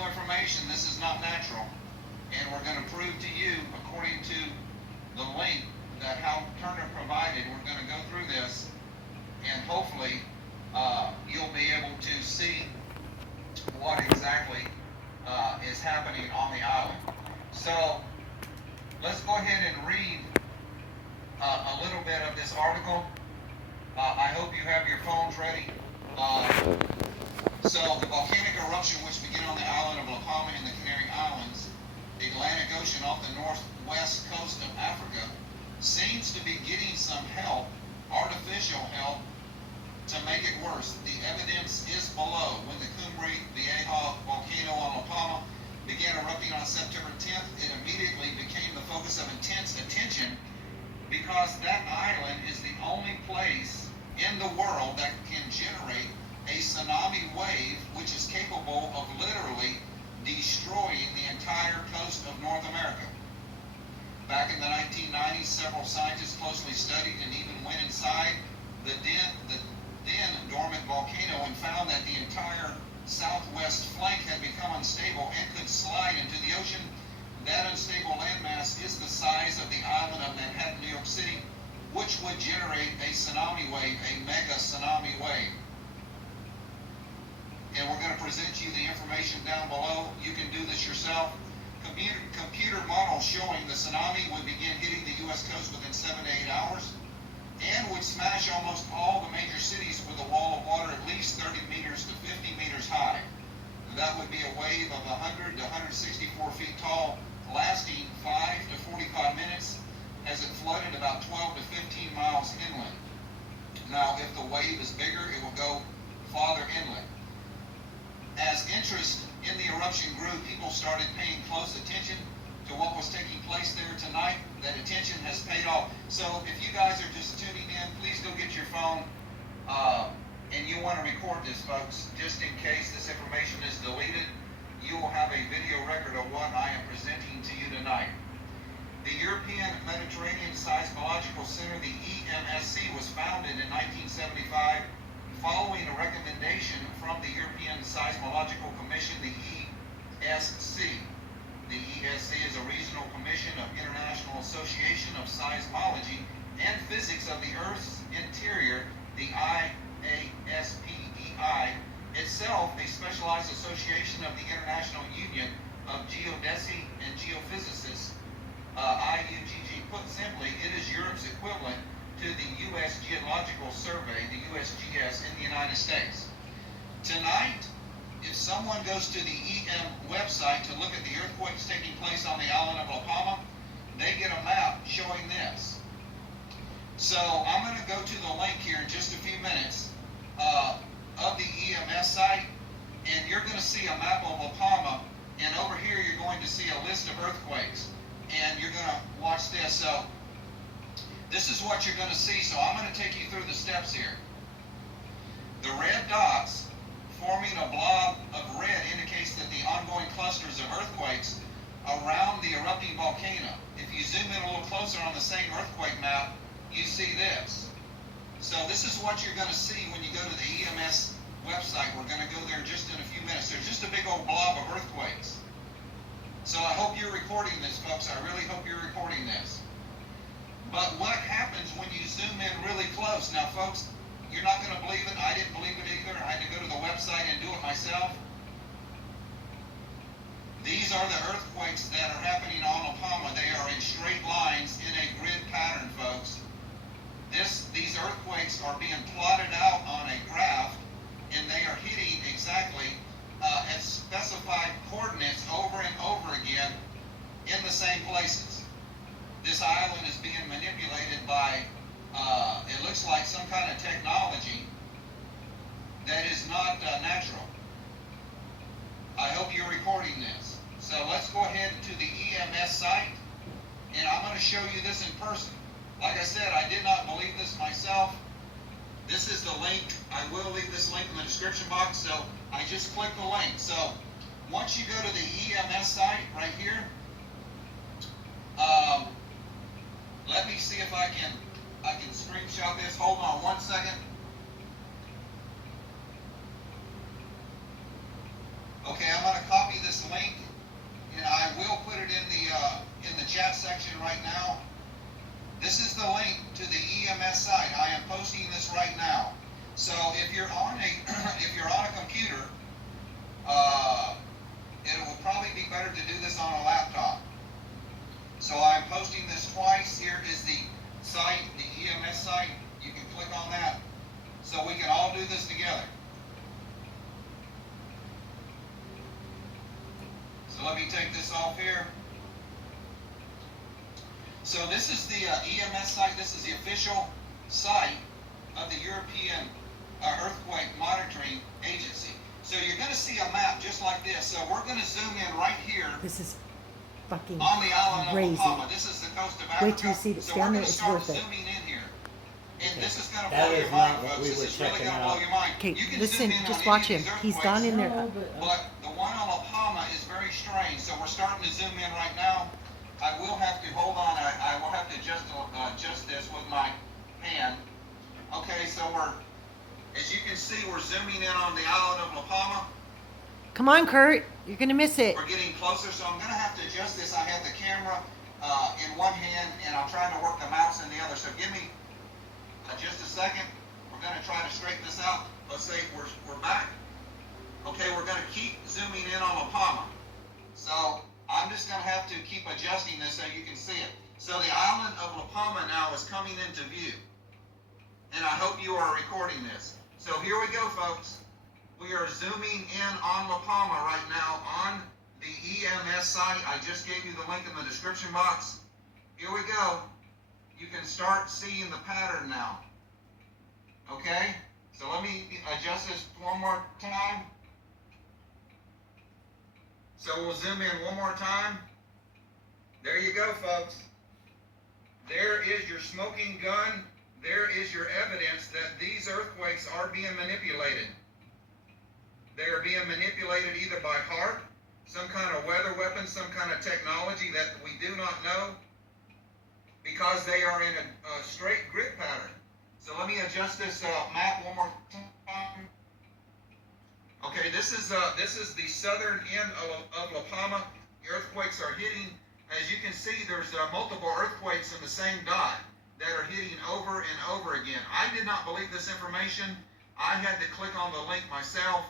new information. This is not natural. And we're going to prove to you, according to the link that Hal Turner provided, we're going to go through this, and hopefully you'll be able to see what exactly is happening on the island. So let's go ahead and read a little bit of this article. I hope you have your phones ready. So the volcanic eruption, which began on the island of La Palma in the Canary Islands, the Atlantic Ocean off the northwest coast of Africa, seems to be getting some help, artificial help, to make it worse. The evidence is below. When the Cumbre Vieja volcano on La Palma began erupting on September 10th, it immediately became the focus of intense attention because that island is the only place in the world that can generate a tsunami wave which is capable of literally destroying the entire coast of North America. Back in the 1990s, several scientists closely studied and even went inside the then dormant volcano and found that the entire southwest flank had become unstable and could slide into the ocean. That unstable landmass is the size of the island of Manhattan, New York City, which would generate a tsunami wave, a mega tsunami wave. And we're going to present you the information down below. You can do this yourself. Computer models showing the tsunami would begin hitting the U.S. coast within 7 to 8 hours and would smash almost all the major cities with a wall of water at least 30 meters to 50 meters high. That would be a wave of 100 to 164 feet tall, lasting 5 to 45 minutes as it flooded about 12 to 15 miles inland. Now, if the wave is bigger, it will go farther inland. As interest in the eruption grew, people started paying close attention to what was taking place there tonight. That attention has paid off. So if you guys are just tuning in, please go get your phone and you want to record this, folks, just in case this information is deleted. You will have a video record of what I am presenting to you tonight. The European Mediterranean Seismological Center, the EMSC, was founded in 1975 following a recommendation from the European Seismological Commission, the ESC. The ESC is a regional commission of International Association of Seismology and Physics of the Earth's Interior, the IASPEI, itself a specialized association of the International Union of Geodesy and Geophysicists, IUGG. Put simply, it is Europe's equivalent to the U.S. Geological Survey, the USGS, in the United States. Tonight, if someone goes to the EM website to look at the earthquakes taking place on the island of La Palma, they get a map showing this. So I'm going to go to the link here in just a few minutes of the EMS site, and you're going to see a map of La Palma, and over here you're going to see a list of earthquakes, and you're going to watch this. So this is what you're going to see. So I'm going to take you through the steps here. The red dots forming a blob of red indicates that the ongoing clusters of earthquakes around the erupting volcano. If you zoom in a little closer on the same earthquake map, you see this. So this is what you're going to see when you go to the EMS website. We're going to go there just in a few minutes. There's just a big old blob of earthquakes. So I hope you're recording this, folks. I really hope you're recording this. But what happens when you zoom in really close? Now, folks, you're not going to believe it. I didn't believe it either. I had to go to the website and do it myself. These are the earthquakes that are happening on La Palma. They are in straight lines in a grid pattern, folks. These earthquakes are being plotted out on a graph, and they are hitting exactly at specified coordinates over and over again in the same places. This island is being manipulated by, it looks like some kind of technology that is not natural. I hope you're recording this. So let's go ahead to the EMS site, and I'm going to show you this in person. Like I said, I did not believe this myself. This is the link. I will leave this link in the description box, so I just clicked the link. So once you go to the EMS site right here, let me see if I can screenshot this. Hold on one second. Okay, I'm going to copy this in the chat section right now. This is the link to the EMS site. I am posting this right now. So if you're on a if you're on a computer, it will probably be better to do this on a laptop. So I'm posting this twice. Here is the site, the EMS site. You can click on that so we can all do this together. So let me take this off here. So this is the EMS site. This is the official site of the European Earthquake Monitoring Agency. So you're going to see a map just like this. So we're going to zoom in right here. This is fucking on the island crazy. of La Palma. This is the coast of Africa. Wait till you see it so down we're there. going to It's start worth it. zooming in here. And this is going to That blow is your not mind, what folks. we This were is really checking going to out. blow your mind. Okay, You can listen, zoom in just on watch any of him. these He's gone in there. But the one on La Palma is very strange. So we're starting to zoom in right now. I will have to, hold on, I will have to adjust this with my hand. Okay, so as you can see, we're zooming in on the island of La Palma. Come on, Kurt. You're going to miss it. We're getting closer, so I'm going to have to adjust this. I have the camera in one hand, and I'm trying to work the mouse in the other. So give me just a second. We're going to try to straighten this out. Let's say we're back. Okay, we're going to keep zooming in on La Palma. So I'm just going to have to keep adjusting this so you can see it. So the island of La Palma now is coming into view. And I hope you are recording this. So here we go, folks. We are zooming in on La Palma right now on the EMS site. I just gave you the link in the description box. Here we go. You can start seeing the pattern now. Okay? So let me adjust this one more time. So we'll zoom in one more time. There you go, folks. There is your smoking gun. There is your evidence that these earthquakes are being manipulated. They are being manipulated either by heart, some kind of weather weapon, some kind of technology that we do not know, because they are in a straight grid pattern. So let me adjust this map one more time. Okay, this is the southern end of La Palma. The earthquakes are hitting. As you can see, there's multiple earthquakes in the same dot that are hitting over and over again. I did not believe this information. I had to click on the link myself.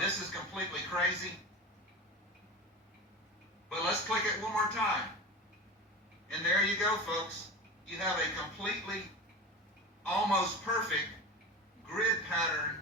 This is completely crazy. But let's click it one more time. And there you go, folks. You have a completely, almost perfect grid pattern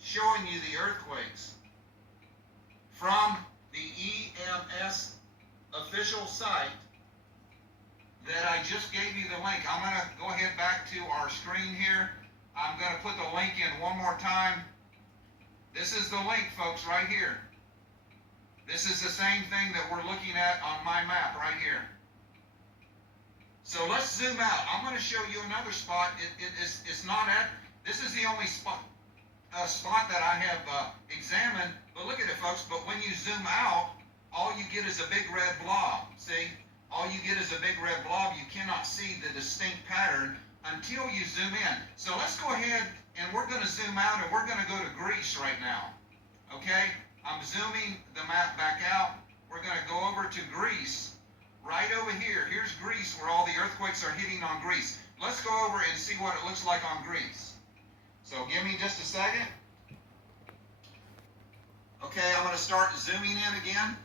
showing you the earthquakes from the EMS official site that I just gave you the link. I'm going to go ahead back to our screen here. I'm going to put the link in one more time. This is the link, folks, right here. This is the same thing that we're looking at on my map right here. So let's zoom out. I'm going to show you another spot. It's not at, this is the only spot that I have examined. But look at it, folks. But when you zoom out, all you get is a big red blob. See? All you get is a big red blob. You cannot see the distinct pattern until you zoom in. So let's go ahead and we're going to zoom out and we're going to go to Greece right now. Okay? I'm zooming the map back out. We're going to go over to Greece. Right over here. Here's Greece where all the earthquakes are hitting on Greece. Let's go over and see what it looks like on Greece. So give me just a second. Okay, I'm going to start zooming in again.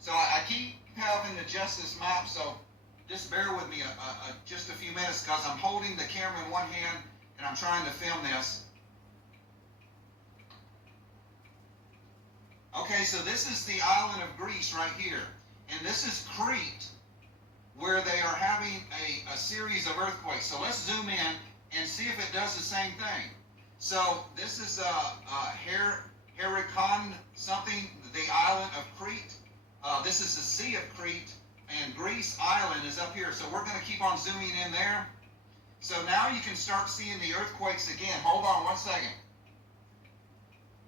So I keep having to adjust this map, so just bear with me just a few minutes because I'm holding the camera in one hand and I'm trying to film this. Okay, so this is the island of Greece right here. And this is Crete, where they are having a series of earthquakes. So let's zoom in and see if it does the same thing. So this is Herikon something, the island of Crete. This is the Sea of Crete, and Greece Island is up here. So we're going to keep on zooming in there. So now you can start seeing the earthquakes again. Hold on one second.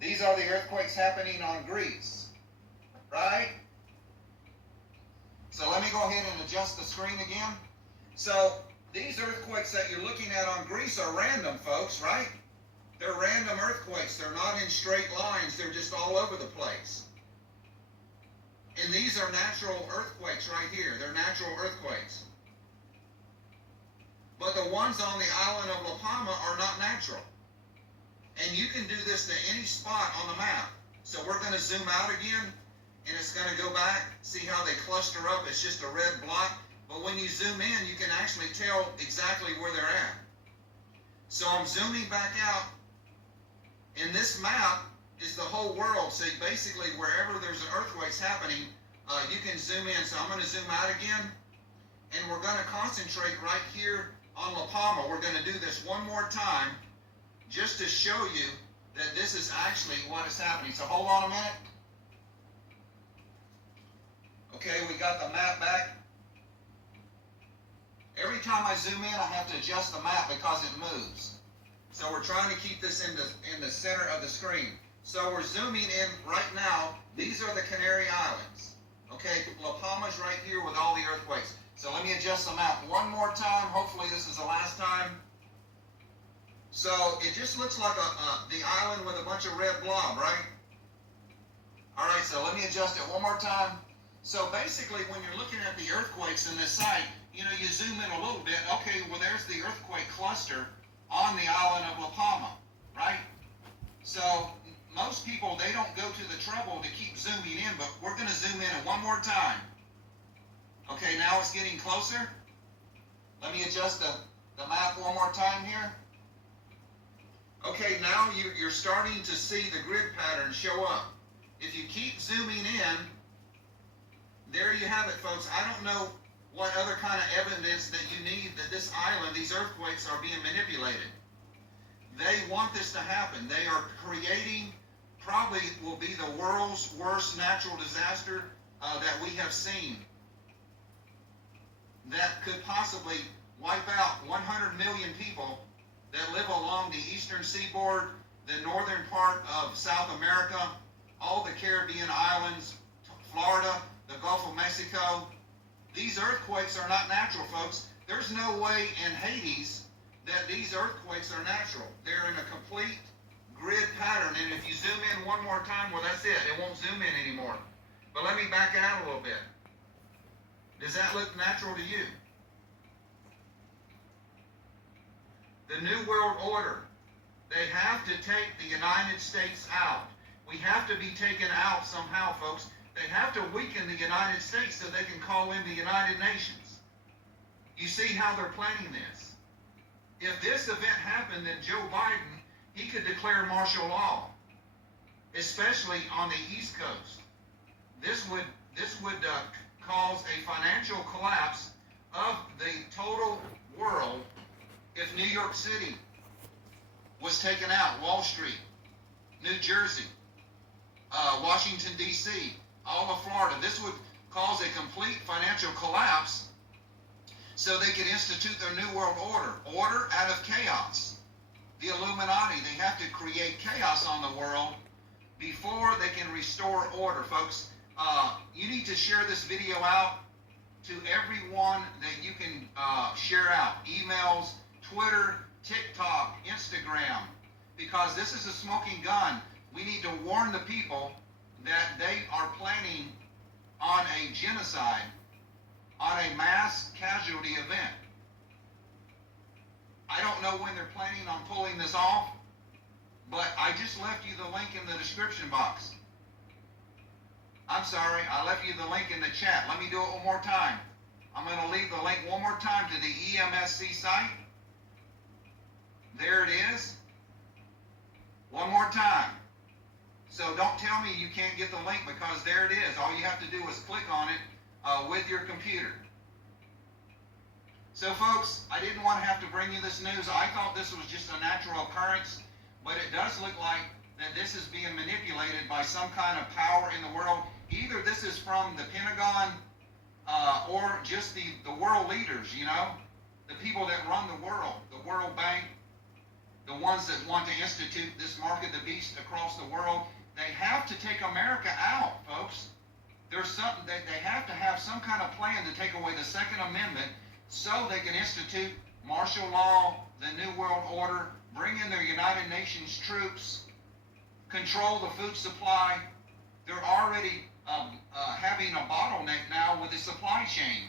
These are the earthquakes happening on Greece, right? So let me go ahead and adjust the screen again. So these earthquakes that you're looking at on Greece are random, folks, right? They're random earthquakes. They're not in straight lines. They're just all over the place. And these are natural earthquakes right here. They're natural earthquakes. But the ones on the island of La Palma are not natural. And you can do this to any spot on the map. So we're going to zoom out again, and it's going to go back. See how they cluster up? It's just a red block. But when you zoom in, you can actually tell exactly where they're at. So I'm zooming back out. And this map is the whole world. So basically, wherever there's an earthquake's happening, you can zoom in. So I'm going to zoom out again. And we're going to concentrate right here on La Palma. We're going to do this one more time just to show you that this is actually what is happening. So hold on a minute. Okay, we got the map back. Every time I zoom in, I have to adjust the map because it moves. So we're trying to keep this in the center of the screen. So we're zooming in right now. These are the Canary Islands. Okay, La Palma's right here with all the earthquakes. So let me adjust the map one more time. Hopefully this is the last time. So it just looks like the island with a bunch of red blob, right? All right, so let me adjust it one more time. So basically, when you're looking at the earthquakes in this site, you know, you zoom in a little bit. Okay, well, there's the earthquake cluster on the island of La Palma, right? So most people, they don't go to the trouble to keep zooming in, but we're going to zoom in one more time. Okay, now it's getting closer. Let me adjust the map one more time here. Okay, now you're starting to see the grid pattern show up. If you keep zooming in, there you have it, folks. I don't know what other kind of evidence that you need that this island, these earthquakes are being manipulated. They want this to happen. They are creating, probably will be the world's worst natural disaster that we have seen, that could possibly wipe out 100 million people that live along the eastern seaboard, the northern part of South America, all the Caribbean islands, Florida, the Gulf of Mexico. These earthquakes are not natural, folks. There's no way in Hades that these earthquakes are natural. They're in a complete grid pattern. And if you zoom in one more time, well, that's it. It won't zoom in anymore. But let me back out a little bit. Does that look natural to you? The New World Order. They have to take the United States out. We have to be taken out somehow, folks. They have to weaken the United States so they can call in the United Nations. You see how they're planning this. If this event happened, then Joe Biden, he could declare martial law, especially on the East Coast. This would cause a financial collapse of the total world if New York City was taken out, Wall Street, New Jersey, Washington, D.C., all of Florida. This would cause a complete financial collapse so they could institute their New World Order out of chaos. The Illuminati, they have to create chaos on the world before they can restore order, folks. You need to share this video out to everyone that you can share out. Emails, Twitter, TikTok, Instagram, because this is a smoking gun. We need to warn the people that they are planning on a genocide, on a mass casualty event. I don't know when they're planning on pulling this off, but I just left you the link in the description box. I'm sorry, I left you the link in the chat. Let me do it one more time. I'm going to leave the link one more time to the EMSC site. There it is. One more time. So don't tell me you can't get the link, because there it is. All you have to do is click on it with your computer. So folks, I didn't want to have to bring you this news. I thought this was just a natural occurrence, but it does look like that this is being manipulated by some kind of power in the world. Either this is from the Pentagon or just the world leaders, you know, the people that run the World Bank, the ones that want to institute this mark of the beast across the world. They have to take America out, folks. There's something that they have to have some kind of plan to take away the Second Amendment so they can institute martial law, the New World Order, bring in their United Nations troops, control the food supply. They're already having a bottleneck now with the supply chain.